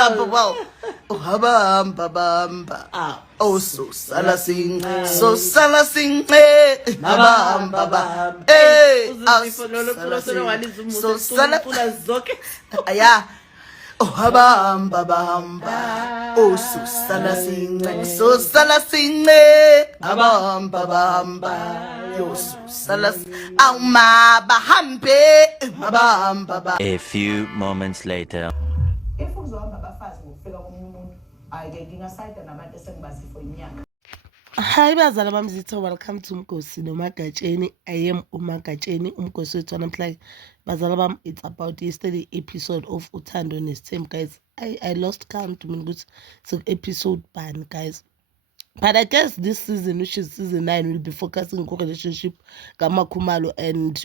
Bamba, wow. Oh, bamba, bamba. Oh, so sala sing, so sala sing, bamba, bamba. Hey, so sala. Yeah. Oh, bamba, bamba. Oh, so sala sing, bamba, bamba. Yo, so sala. Auma bahambe, bamba, bamba. A few moments later. If uzohamba abafazi ngokufika komunye umuntu ayike ngingasayida nabantu esengibazi for iminyaka. Hi bazala bami zitho, welcome to Mgosi noMagatsheni. I am uMagatsheni, umgosi wethu namhlanje. Bazala bami, it's about yesterday episode of Uthando Nesithembu, guys. I lost count mina ukuthi so episode ban, guys. But I guess this season, which is season 9, will be focusing on relationship Khumalo and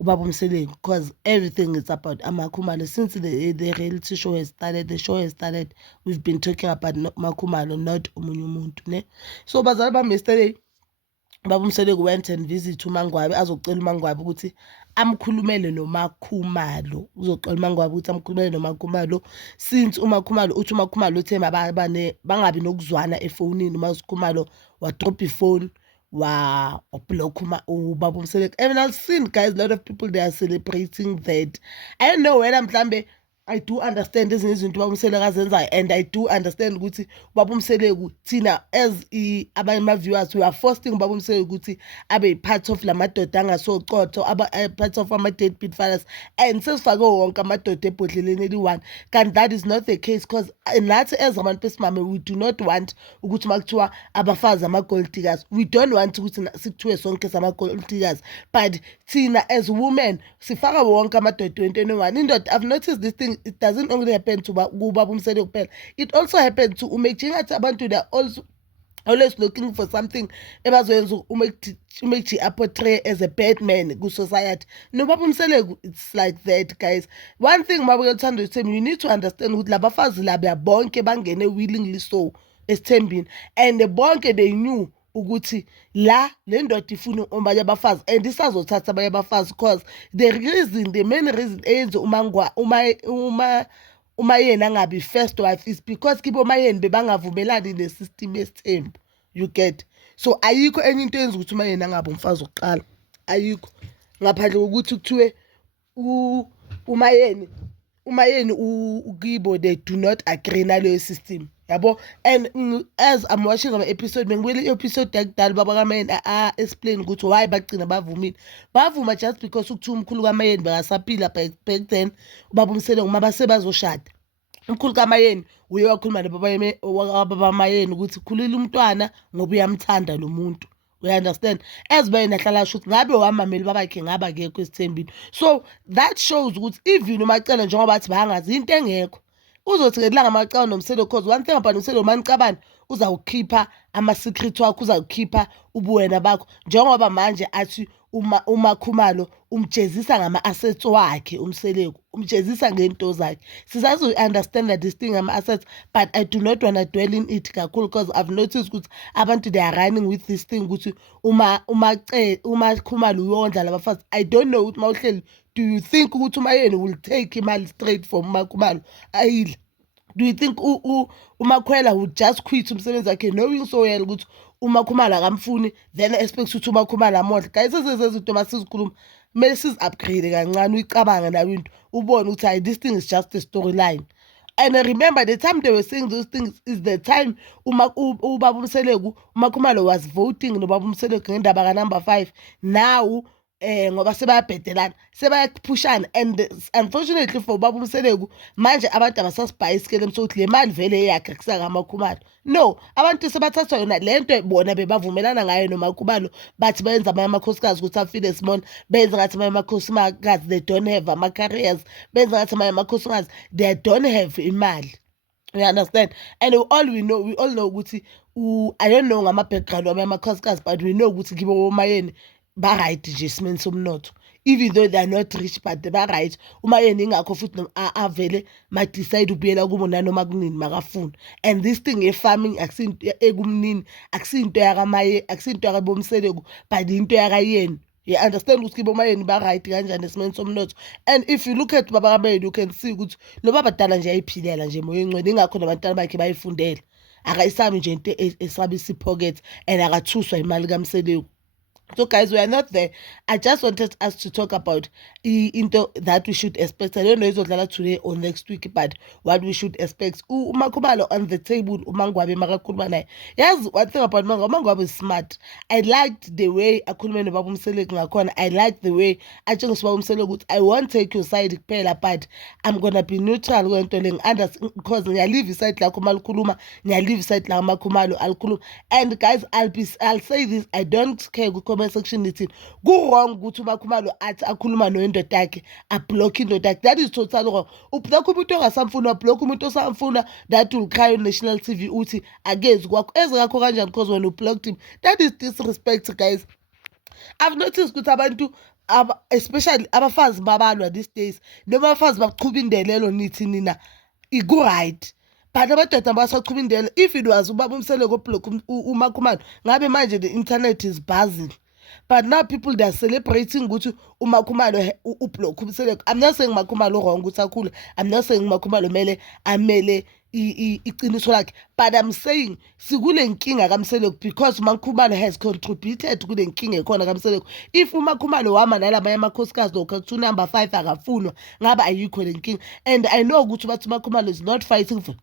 Ubaba Mseleki, because everything is about Khumalo. Since the reality show has started, we've been talking about Khumalo, not omunye umuntu, ne? So bazala bami, yesterday Ubaba Mseleki went and visit uMangwabi, azocela uMangwabi ukuthi amkhulumele noMakhumalo. Uzocela uMangwabi ukuthi amkhulumele noMakhumalo, since uMakhumalo uthi uMakhumalo uthe bangabi nokuzwana efonini. uMakhumalo wadrop ifone block Ubaba Mseleki. And I've seen, guys, a lot of people, they are celebrating that. I don't know whether mhlambe I do understand ezinye izinto Ubaba Mseleki azenzayo, and I do understand ukuthi Ubaba Mseleki thina as abanye ama-viewers we are forcing Ubaba Mseleki ukuthi abe part of lamadoda angasocotho, part of ama-deadbeat fathers, and sesifake wonke amadoda ebhodleleni eli-1. Kanti that is not the case, because nathi as abantu besimame we do not want ukuthi makuthiwa abafazi ama-gold diggers, we don't want ukuthi sikuthiwe sonke sama-gold diggers, but thina as women sifaka wonke amadoda entweni. Indoda, I've noticed this thing, it doesn't only happen to Ubaba Mseleki kuphela, it also happens to uMejingathi. Abantu, they are also always looking for something ebazoyenza uMeji portray as a bad man ku society. No, Ubaba Mseleki, it's like that, guys. One thing Mabuyela Thando Sithembu, you need to understand ukuthi labafazi laba bonke bangene willingly so esithembini, and bonke they knew ukuthi le ndoda ifuna abanye abafazi, and isazothatha abanye abafazi, because the main reason eyenze umayeni angabi first wife is because kibo umayeni bebangavumelani nesystem yesithembu, you get. So ayikho enye into eyenza ukuthi umayeni angabi umfazi oqala, ayikho, ngaphandle kokuthi kuthiwe umayeni ukibo, they do not agree naleyo system, yabo. And as I'm watching our episode, bengibuyele episode yakudala Baba kaMayeni explain ukuthi why bagcina bavuma just because ukuthiwa umkhulu kaMayeni bekasaphila back then. Ubaba Mseleki uma basebazoshada, umkhulu kaMayeni uye wakhuluma nobaba Mayeni ukuthi khulula umntwana ngoba uyamthanda lo muntu, we understand. As bayena hlala shuthi ngabe wamameli babakhe ngaba kekho esithembini. So that shows ukuthi even umacala njengoba bathi bangazi into engekho, uzothi ngelanga amacala noMseleki, because one thing about uMseleki, manicabana uzawukhipha ama-secret wakho, uzawukhipha ubuwena bakho, njengoba manje athi uMakhumalo umjezisa ngama-assets wakhe. uMseleki umjezisa ngento zakhe. Sizazi understand that this thing ama-assets, but I do not want to dwell in it kakhulu, because I've noticed ukuthi abantu, they are running with this thing ukuthi uMakhumalo uyondla labafazi. I don't know ukuthi mawuhleli, do you think ukuthi uMayeni will take imali straight from uMakhumalo ayidle? Do you think uMakhwela would just quit umsebenzi wakhe knowing so well ukuthi uMakhumalo akamfuni, then expect ukuthi uMakhumalo amodle? Guys, sezezinto masizikhuluma kumele sizi-upgrade kancane, uyicabange nayo into, ubone ukuthi hayi, this thing is just a storyline. And remember, the time they were saying those things is the time Ubaba Mseleki, uMakhumalo was voting noBaba Mseleki ngendaba ka-number 5. Now ngoba sebayabhedelana, sebayaphushana, and unfortunately for Ubaba Mseleki manje abantu abasasibhayisikele sokuthi le mali vele eyakhe kusakamakhumalo. No, abantu sebathatha yona lento bona bebavumelana ngayo noMakhumalo, bathi bayenza amanye amakhosikazi ukuthi afile small, benza ngathi amanye amakhosikazi they don't have ama-careers, benza ngathi amanye amakhosikazi they don't have imali, you understand. And we all know ukuthi I don't know ngama-background wamanye amakhosikazi, but we know ukuthi kibo omayeni ba-right nje esimeni somnotho, even though they are not rich, but ba-right. uMayeni ingakho futhi avele ma-decide ubuyela kubo nanoma kunini makafuna. And this thing ye-farming akusinto ekumnini, akusinto yakamaye, akusinto yakaBoMseleki, but into yakayeni You understand ukuthi kibomayeni ba right kanjani esimeni somnotho. And if you look at baba kaMayeni, you can see ukuthi lo baba dala nje ayiphilela nje moya engcwele, ingakho nabantwana bakhe bayifundela. Akayisami nje into esabisa ipocket and akathuswa imali kaMseleku. So guys, we are not there. I just wanted us to talk about into that we should expect. I don't know if it's today or next week, but what we should expect. Umakhumalo on the table, Umangwabe makakhuluma naye. Yes, one thing about Mangwabe is smart. I liked the way akhuluma noBaba Mseleku ngakhona. I liked the way atshengisa uBaba Mseleku ukuthi I won't take your side kuphela, but I'm gonna be neutral kwento le because ngiyalive iside lakho malikhuluma, ngiyalive iside la Makhumalo alikhuluma. And guys, I'll say this, I don't care comment section nithi ku wrong ukuthi uMakhumalo athi akhuluma noindoda yakhe a block indoda yakhe. That is totally wrong. Ublock umuntu ongasamfuna, block umuntu osamfuna, that will cry on national TV uthi akezi kwakho ezingakho kanjani because when you blocked him. That is disrespect, guys. I've noticed ukuthi abantu especially abafazi babalwa these days, noma abafazi baqhuba indelelo nithi nina iku right. But amadoda basaqhuba indlela. If it was uBaba Mseleku oblock uMakhumalo, ngabe manje the internet is buzzing. But now people, they are celebrating ukuthi uMakhumalo ublock uMseleku. I'm not saying Makhumalo wrong ukuthi akhule. I'm not saying Makhumalo mele amele iqiniso lakhe, but I'm saying sikule nkinga kaMseleku because Makhumalo has contributed kule nkinga ekhona kaMseleku. If uMakhumalo wama nalamanye amakhosikazi lokho kuthi number 5 akafunwa, ngabe ayikho le nkinga. And I know ukuthi bathi Makhumalo is not fighting for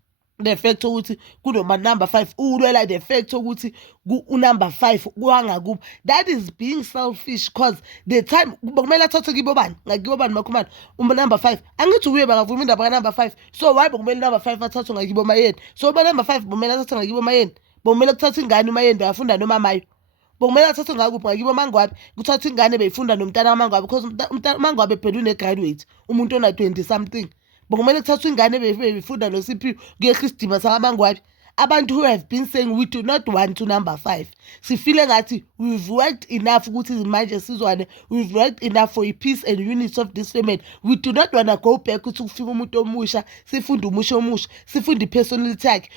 the fact ukuthi kunoma number 5 ulwela the fact ukuthi number 5 kuhanga kubo. That is being selfish because the time kumele athathe kibo bani ngakibo bani Makhumalo number 5 angithi uye bangavuma indaba ka number 5. So why kumele number 5 athathwe ngakibo Mayeni? So number 5 kumele athathwe ngakibo Mayeni, kumele kuthatha ingane uMayeni bayafunda noma mayo, kumele athathwe ngakibo Mangwabe kuthatha ingane beyifunda nomntana kaMangwabe because umntana Mangwabe phela une graduate, umuntu ona 20 something. Bokumele kuthathwa ingane befunda noSiphiwe kuyehla isidima sakaMangwabe. Abantu who have been saying we do not want to number 5. Sifile ngathi we've worked enough ukuthi manje sizwane. We've worked enough for a peace and unity of this family. We do not want to go back ukuthi kufika umuntu omusha, sifunda umusha omusha, sifunda ipersonality yakhe.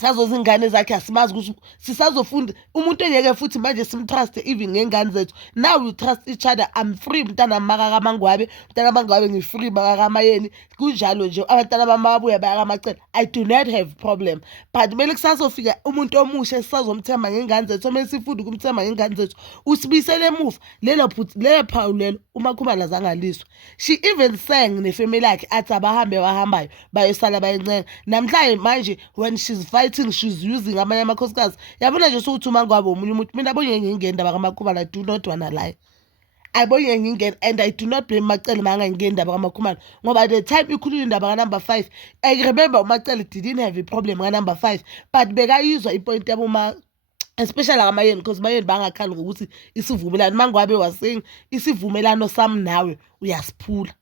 Sazoza ingane zakhe asimazi ukuthi sisazofunda umuntu engeke futhi manje simtrust even ngengane zethu. Now we trust each other. I'm free mntana maka kaMangwabe, mntana kaMangwabe ngifree maka kaMayeni, kunjalo nje abantwana bamabuya bayamacela. I do not have problem, but mele kusazofika umuntu omusha sisazomthemba ngengane zethu, mele sifunda ukumthemba ngengane zethu. Usibisele emuva lelo phuthi le phawu lelo uMakhumalo zangaliswa. She even sang nefamily yakhe athi abahambe bahambayo bayosala bayincenge. Namhlanje manje when she's using amanye amakhosikazi, yabona nje ukuthi uMangwabe omunye umuntu. Mina abonye ngingendaba kaMakhumalo, I do not wanna lie. Ayibonye ngingena and I do not blame Macele manga ngendaba kaMakhumalo ngoba the time ikhuluma indaba ka number 5, I remember uMacele didn't have a problem ka number 5, but bekayizwa ipoint yabo especially kaMayeni because Mayeni bangakhali ngokuthi isivumelano. Mangwabe was saying isivumelano sami nawe uyasiphula.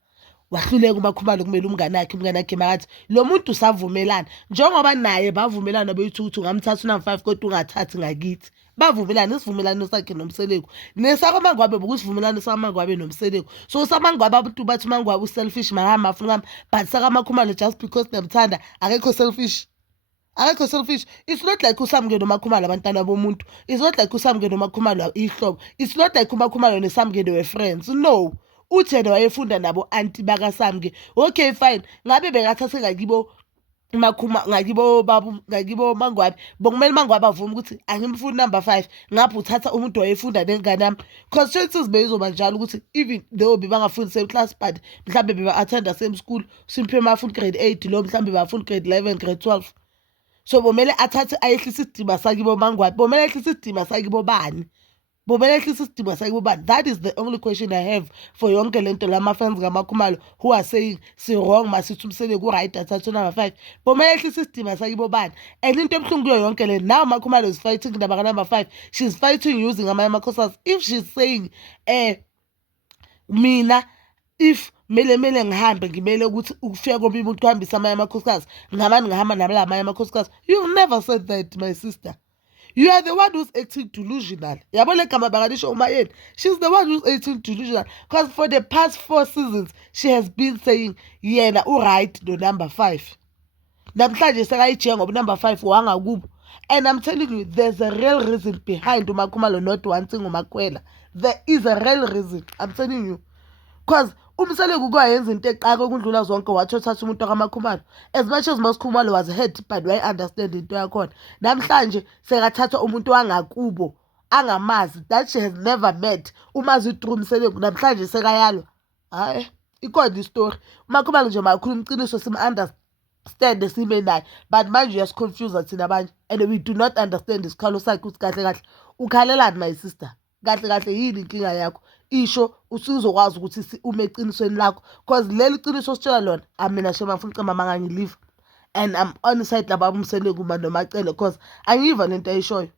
Wahluleka uMakhumalo kumele umngane wakhe makathi lo muntu savumelana njengoba naye bavumelana beyithi ukuthi ungamthatha number 5 kodwa ungathathi ngakithi. Bavumelana isivumelano sakhe noMseleku nesakaMangwabe bokusivumelana sakaMangwabe noMseleku. So sakaMangwabe abantu bathi uMangwabe selfish mahama afuna, but sakaMakhumalo just because nemthanda akekho selfish. Akekho selfish. It's not like usamke noMakhumalo abantwana bomuntu. It's not like usamke noMakhumalo ihlobo. It's not like uMakhumalo nesamke we friends. No. Uthena wayefunda nabo anti bakaSamke. Okay fine. Ngabe bekathathe ngakibo ngakibo babu ngakibo Mangwabe. Bokumele Mangwabe avume ukuthi angimfuni number 5. Ngapha uthatha umuntu wayefunda nengane yami. Because chances beyizoba njalo ukuthi even though bebangafunda same class but mhlambe beba attend the same school. Simphe bafunda grade 8 lo mhlambe bafunda grade 11 grade 12. So bomele athathe ayehlisa isidima sakibo Mangwabe. Bomele ayehlisa isidima sakibo bani? That is the only question I have for yonke lento lama fans kaMakhumalo who are saying si wrong masithi uMseleku right athathe number 5. Bomele ehlisa isidima sakibo bani? And into ebhlungu kuyo yonke le, now Makhumalo is fighting ndaba ka number 5. She's fighting using amanye amakhosikazi. If she's saying mina if mele ngihambe ngimele ukuthi ukufika kobe umuntu kuhambisa amanye amakhosikazi ngihamba nabala amanye amakhosikazi. You've never said that, my sister. You are the one who's acting delusional. Yabona kama bakadisho uMayeni. She's the one who's acting delusional because for the past 4 seasons she has been saying yena right no number 5. Namhlanje sekayijiya ngoba number 5 wanga kubo. And I'm telling you, there's a real reason behind uMakhumalo not wanting uMakwela. there is a real reason. I'm telling you. Because umseleko kwayenza into eqaka okundlula zonke wathi othatha umuntu kaMakhumalo. As much as Makhumalo was hurt, but why understand into yakhona. Namhlanje sekathatha umuntu wangakubo angamazi that she has never met. Umazi through umseleko namhlanje sekayalwa. Hayi, ikhona istory. Makhumalo nje makhulu umqiniso sim understand sime naye, but manje uyasiconfuse thina abanye and we do not understand isikhalo sakhe ukuthi kahle kahle ukhalelani my sister. Kahle kahle yini inkinga yakho? Isho usuzokwazi ukuthi ume eqinisweni lakho because leli qiniso sitshela lona amina shema ngifuna ucamba mangangilive and I'm on side laba umseleko uma nomacele because angiva lento ayishoyo.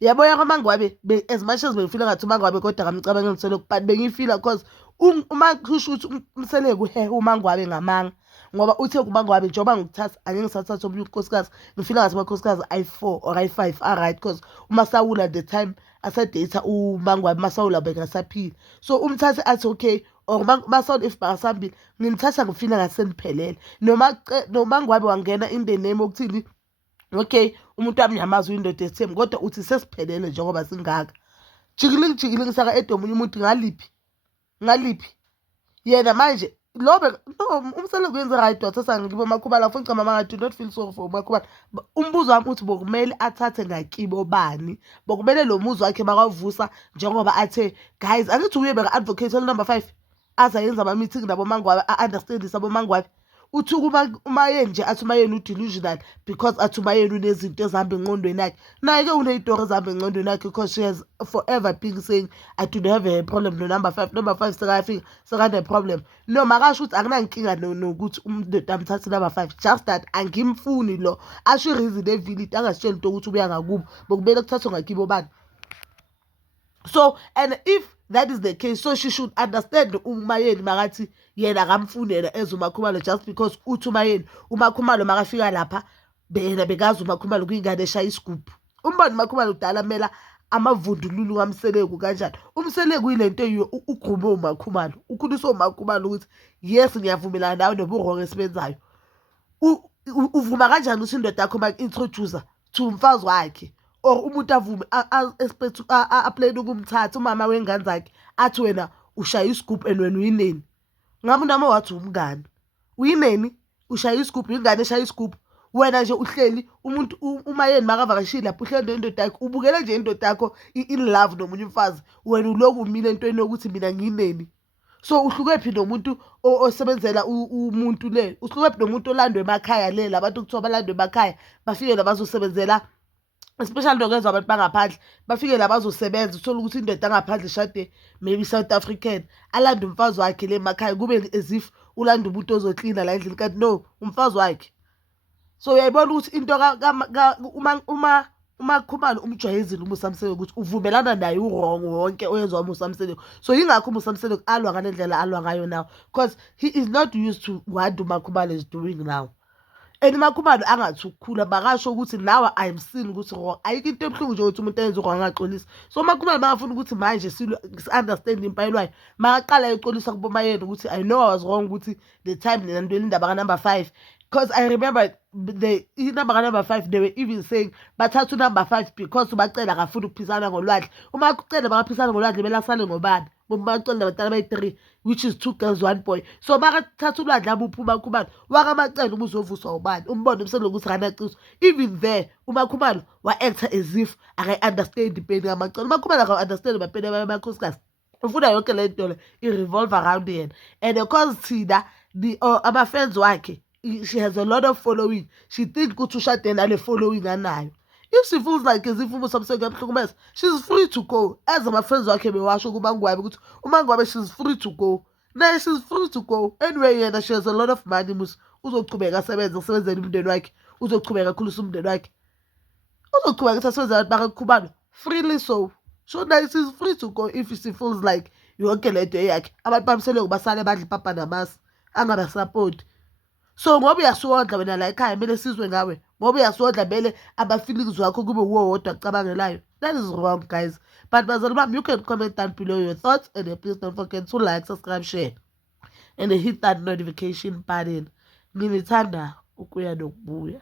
Yabo yakamangwabe as much as bengifila ngathi umangwabe kodwa ngamcabanga umseleko but bengifila because uma kusho ukuthi umseleko he umangwabe ngamanga ngoba uthe kumangwabe njengoba ngikuthatha angingisathatha omunye unkosikazi ngifila ngathi amakhosikazi i4 or i5 alright because uMasawula the time asadata umangwabe Masawula bengasaphila so umthathe athi okay or Masawula if basambili ngimthatha ngifila ngathi seniphelele noma ngwabe wangena in the name okuthini okay umuntu wami yamazi indoda ethembu kodwa uthi sesiphelele njengoba singaka jikilingi saka edomunye umuntu ngaliphi yena manje lobe no umseleko wenza right daughter sangibo Makhubala afuna ucama manga do not feel sorry for Makhubala. Umbuzo wami uthi bokumele athathe ngakibo bani bokumele lo muzi wakhe bakavusa njengoba athe guys angithi uye beka advocate number 5 azayenza ama meeting nabo mangwabe understand sabo mangwabe uthi uma yenje athi uma yena delusional because athi uma yena unezinto ezihamba engqondweni yakhe naye ke unezitori ezihamba engqondweni yakhe because she has forever been saying I do not have a problem no number 5 sekayafika sekane problem no makasho ukuthi akunankinga nokuthi umndoda amthathe number 5 just that angimfuni lo asho reason evility angasitshela into ukuthi ubuya ngakubo bokumele kuthathwe ngakibo bani. So and if that is the case so she should understand umayeni makathi yena akamfunela ezuMakhumalo just because uthi uMakhumalo makafika lapha bena bekazi uMakhumalo kuyingane eshaya isigubhu umbani uMakhumalo udala mela amavundululu kaMseleko kanjani umseleko yilento ugrume uMakhumalo ukhulisa uMakhumalo ukuthi yes ngiyavumelana nawe noburongo esibenzayo uvuma kanjani ukuthi indoda yakho introducer to umfazi wakhe or umuntu avume expect apply ukumthatha umama wengane zakhe athi wena ushaya isigubhu and wena uyineni ngabe nami wathi umngane uyineni ushaya isigubhu ingane eshaya isigubhu wena nje uhleli umuntu umayeni makavakashile lapho uhleli nendoda yakho ubukele nje indoda yakho in love nomunye umfazi wena uloku umile entweni ukuthi mina ngiyineni. So uhluke phi nomuntu osebenzela umuntu le uhluke phi nomuntu olandwe emakhaya le labantu kuthiwa balandwe emakhaya bafike labazosebenzela especially lokwenza abantu bangaphandle bafike labazosebenza uthola ukuthi indoda ngaphandle shade maybe South African alanda umfazi wakhe le emakhaya kube as if ulanda umuntu ozoklina la endlini kanti no umfazi wakhe. So uyayibona ukuthi into uma Makhumalo umjwayezile uMusamseleko ukuthi uvumelana naye uwrong wonke oyenziwa uMusamseleko so yingakho uMusamseleko alwa ngalendlela alwa ngayo now because he is not used to what Makhumalo is doing now. And Makhumalo angathi ukukhula bakasho ukuthi now I am seeing ukuthi wrong ayikho into ebuhlungu nje ukuthi umuntu enze wrong angaxolisa. So Makhumalo makafuna ukuthi manje understand impilo yakhe makaqala eqolisa kubomayeni ukuthi I know I was wrong ukuthi the time nina ntweni indaba ka number 5 because I remember the number 5 they were even saying bathatha number 5 because bacela akafuna ukuphisana ngolwandle uma kucela bakaphisana ngolwandle belasale ngobani bomacela batala bayi3 which is 2 girls 1 boy so bakathatha ulwandle abuphi uMakhumalo wakamacela ubuzovuswa ubani umbone umselo ukuthi kanaciso even there uMakhumalo wa actor as if I understand ipeni kamacela uMakhumalo aka understand bapeni bamakhosikazi ufuna yonke le nto le I revolve around yena and because thina the ama friends wakhe she has a lot of following she think ukuthi ushade nale following anayo. If she feels like as if uMusamseleko yamhlukumeza she's free to go as my friends wakhe bewasho kuMangwabe ukuthi uMangwabe she's free to go naye she's free to go anyway yena she has a lot of money uzochubeka asebenzele umndeni wakhe uzochubeka khulisa umndeni wakhe uzochubeka asebenzele abantu bakaKhumalo freely so now she's free to go if she feels like yonke lento yakhe abantu bamseleko basale badla ipapa namasi angaba support. So ngoba uyasondla wena la ekhaya mele sizwe ngawe ngoba uyasondla mele ama-feelings wakho kube uwo wodwa acabangelayo. That is wrong guys, but bazali bami you can comment down below your thoughts and please don't forget to like, subscribe, share and hit that notification button. Nginithanda ukuya nokubuya.